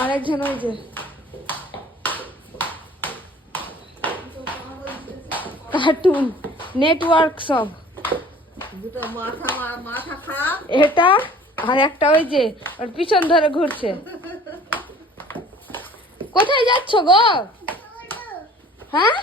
আর একজন ওই যে কার্টুন নেটওয়ার্ক সব দুটো মাথা খারাপ, এটা আর একটা ওই যে ওর পিছন ধরে ঘুরছে। কোথায় যাচ্ছ গো? হ্যাঁ